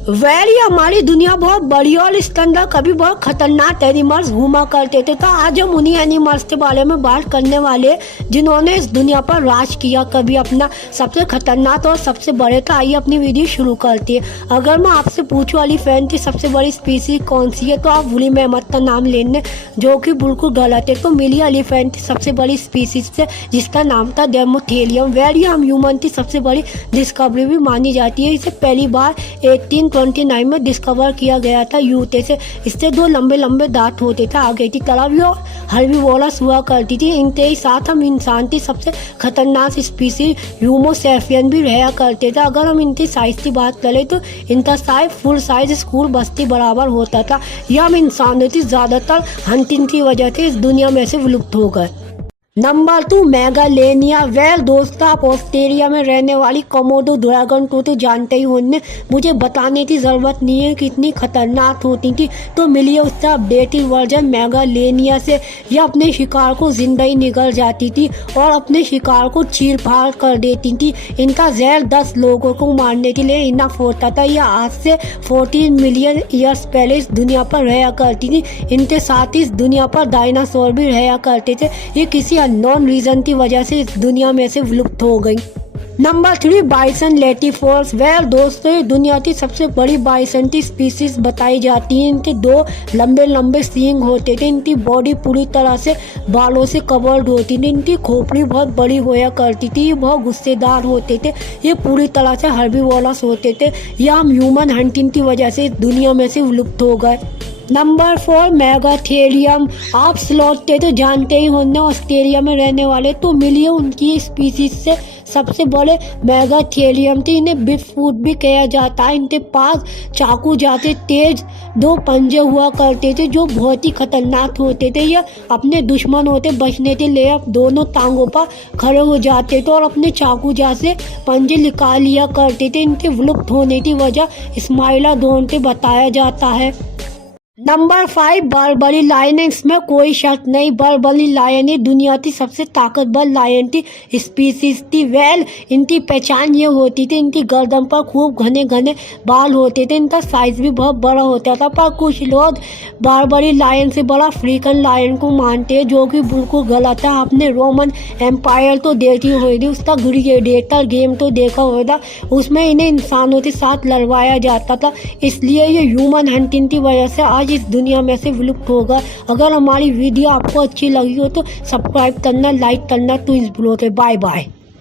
ये हमारी दुनिया बहुत बड़ी और इसके अंदर कभी बहुत खतरनाक एनिमल्स घूमा करते थे। तो आज हम उन्हीं एनिमल्स के बारे में बात करने वाले जिन्होंने इस दुनिया पर राज किया कभी अपना सबसे खतरनाक और सबसे बड़े। तो आइए अपनी वीडियो शुरू करती है। अगर मैं आपसे पूछूं एलिफेंट की सबसे बड़ी स्पीसीज कौन सी है तो आप वुली मेमथ का नाम लेने, जो कि बिल्कुल गलत है। तो मिली एलिफेंट की सबसे बड़ी स्पीसीज है जिसका नाम था डेमोथेलियम। ये हम ह्यूमन की सबसे बड़ी डिस्कवरी भी मानी जाती है। इसे पहली बार 1829 में डिस्कवर किया गया था यूटे से। इससे दो लंबे लंबे दांत होते थे आगे की तरफ। ये हर्बीवोरस हुआ करती थी। इनके ही साथ हम इंसान की सबसे खतरनाक स्पीसीज ह्यूमो सेपियन भी रहा करते थे। अगर हम इनकी साइज की बात करें तो इनका साइज फुल साइज स्कूल बस्ती बराबर होता था। यह हम इंसानों की ज़्यादातर हंटिंग की वजह से इस दुनिया में से विलुप्त हो गए। Number 2 megalania. दोस्त आप ऑस्ट्रेलिया में रहने वाली कोमोडो ड्रैगन को तो जानते ही होंगे। मुझे बताने की ज़रूरत नहीं है कि इतनी खतरनाक होती थी। तो मिलिए उसका अपडेटेड वर्जन मेगालेनिया से। यह अपने शिकार को जिंदा ही निगल जाती थी और अपने शिकार को चीर फाड़ कर देती थी। इनका जहर 10 लोगों को मारने के लिए इनफ होता था। यह आज से 14 मिलियन ईयर्स पहले इस दुनिया पर रहा करती थी। इनके साथ ही इस दुनिया पर डायनासोर भी रहा करते थे। ये किसी नॉन रीजन की वजह से इस दुनिया में से विलुप्त हो गई। Number 3 bison latifrons. दोस्तों दुनिया की सबसे बड़ी बाइसन की स्पीसीज बताई जाती है। इनके दो लंबे लंबे सींग होते थे। इनकी बॉडी पूरी तरह से बालों से कवर्ड होती थी। इनकी खोपड़ी बहुत बड़ी होया करती थी। ये बहुत गुस्सेदार होते थे। ये पूरी तरह से हर्बीवोरस होते थे। यह हम ह्यूमन हंटिंग की वजह से इस दुनिया में से विलुप्त हो गए। Number 4 megatherium. आप स्लॉथ तो जानते ही होंगे, ऑस्ट्रेलिया में रहने वाले। तो मिलिए उनकी स्पीसीज से सबसे बड़े मेगाथेरियम थे। इन्हें बिग फूट भी कहा जाता है। इनके पास चाकू जाते तेज 2 पंजे हुआ करते थे जो बहुत ही खतरनाक होते थे। ये अपने दुश्मनों से बचने के लिए दोनों टांगों पर खड़े हो जाते थे और अपने चाकू जैसे पंजे निकाल लिया करते थे। इनके विलुप्त होने की वजह स्माइलोडोन से बताया जाता है। Number 5 Barbari lion. इसमें कोई शक नहीं, बर्बरी लायन ही दुनिया की सबसे ताकतवर लायन की स्पीसीज थी। इनकी पहचान ये होती थी, इनकी गर्दन पर खूब घने घने बाल होते थे। इनका साइज भी बहुत बड़ा होता था। पर कुछ लोग बर्बरी लायन से बड़ा अफ्रीकन लायन को मानते हैं, जो कि बिल्कुल गलत है। आपने रोमन एम्पायर तो देखी होगी, उसका ग्लैडिएटर गेम तो देखा होगा। उसमें इन्हें इंसानों के साथ लड़वाया जाता था। इसलिए ये ह्यूमन हंटिंग की वजह से आज इस दुनिया में से विलुप्त होगा। अगर हमारी वीडियो आपको अच्छी लगी हो तो सब्सक्राइब करना, लाइक करना। तो इस ब्लॉग बाय बाय।